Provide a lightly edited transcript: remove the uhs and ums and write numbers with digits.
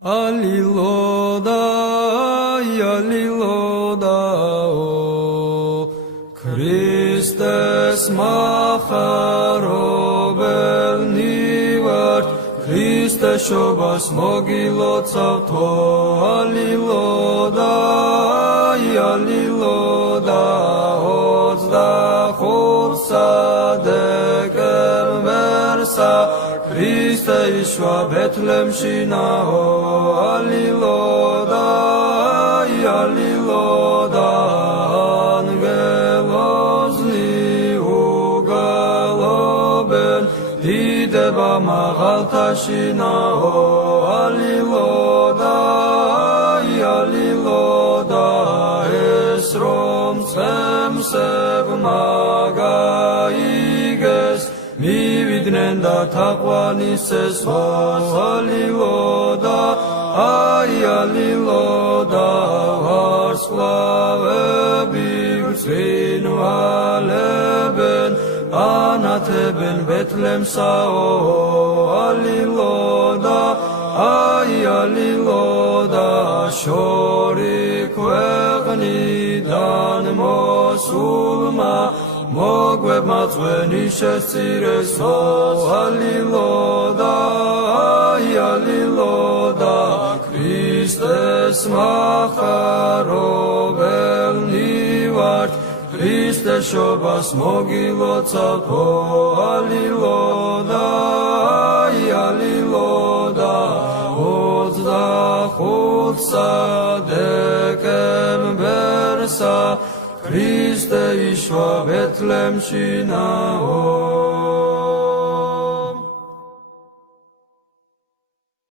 Aliloda, aliloda, o Christes macharobel nivart, Christe shobas mogilotzato, aliloda, aliloda, ozda chursa dekem versa, Christe ishva Bethlehemshi nao, aliloda, aliloda, angelos liugaloben, dideba magaltashi nao, aliloda, aliloda, esrom semsev magaiges, მივიდნენ და თაყვანისეს aliloda, aliloda, ვარსკვლავები ვრცინვალებენ, ანათებენ ბეთლემსაო, aliloda, aliloda, შორი ქვეყნიდან მოსულმა მოგვებმა წვენი შესწირესო, aliloda, aliloda, Christes macharobelni vart, Christes shobas mogilotzato, aliloda, aliloda, ozda chutsa dekembersa, Christe ishva Bethlehemshi nao.